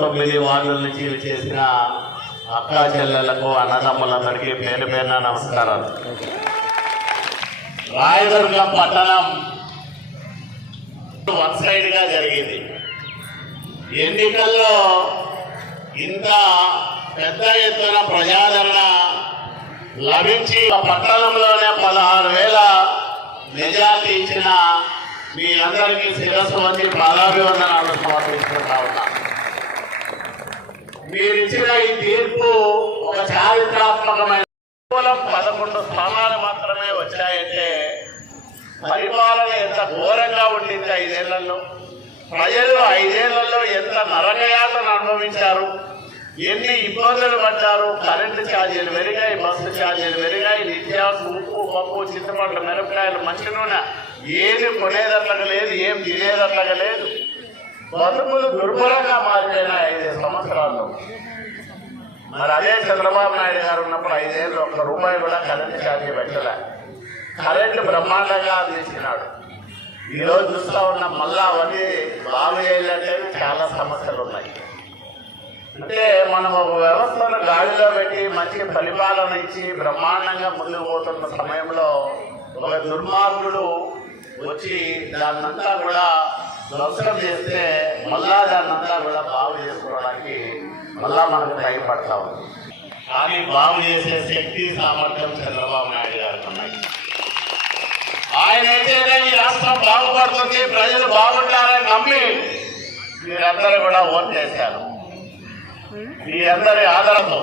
తొమ్మిది వార్డుల నుంచి చేసిన అక్కా చెల్లెలకు అన్నదమ్ములందరికీ పేరు పేరున నమస్కారాలు. రాయదుర్గం పట్టణం వన్ సైడ్గా జరిగింది. ఎన్నికల్లో ఇంత పెద్ద ఎత్తున ప్రజాదరణ లభించి ఆ పట్టణంలోనే పదహారు వేల మెజార్టీ ఇచ్చిన మీ అందరికీ శిరస్సు వచ్చి పాదాభివందనాలు సమర్పిస్తున్నా ఉన్నా. మీరిచ్చిన ఈ తీర్పు ఒక చారిత్రాత్మకమైన కేవలం పదకొండు స్థానాలు మాత్రమే వచ్చాయంటే పరిపాలన ఎంత ఘోరంగా ఉండింది ఐదేళ్ళలో? ప్రజలు ఐదేళ్ళలో ఎంత నరకయాతను అనుభవించారు? ఎన్ని ఇబ్బందులు పడ్డారు? కరెంటు ఛార్జీలు పెరిగాయి బస్సు ఛార్జీలు పెరిగాయి నిత్యావసర పప్పు చింతపండు మిరపకాయలు మంచి నూనె. ఏది కొనేదట్లగా లేదు ఏం తినేదట్లగా లేదు. బతుకులు దుర్భరంగా మారిపోయిన ఐదు సంవత్సరాల్లో. మరి అదే చంద్రబాబు నాయుడు గారు ఉన్నప్పుడు ఐదేళ్ళు ఒక్క రూపాయి కూడా కరెంటు ఛార్జీ పెట్టలే. కరెంటు బ్రహ్మాండంగా అందించినాడు. ఈరోజు చూస్తా ఉన్న మళ్ళా అవన్నీ బాగు చేయాలంటే చాలా సమస్యలు ఉన్నాయి. అంటే మనం ఒక వ్యవస్థను గాడిలో పెట్టి మంచి పరిపాలన ఇచ్చి బ్రహ్మాండంగా ముందుకు పోతున్న సమయంలో ఒక దుర్మార్గుడు వచ్చి దాన్నంతా కూడా ధ్వంసం చేస్తే మళ్ళా దాన్నంతా కూడా బాగు చేసుకోవడానికి మళ్ళా మనకు టైం పడతా ఉంది. కానీ బాగు చేసే శక్తి సామర్థ్యం చంద్రబాబు నాయుడు గారికి ఉన్నాయి. ఆయన అయితేనే ఈ రాష్ట్రం బాగుపడుతుంది ప్రజలు బాగుంటారని నమ్మి మీరందరూ కూడా ఓట్ చేశారు మీ అందరి ఆదరణతో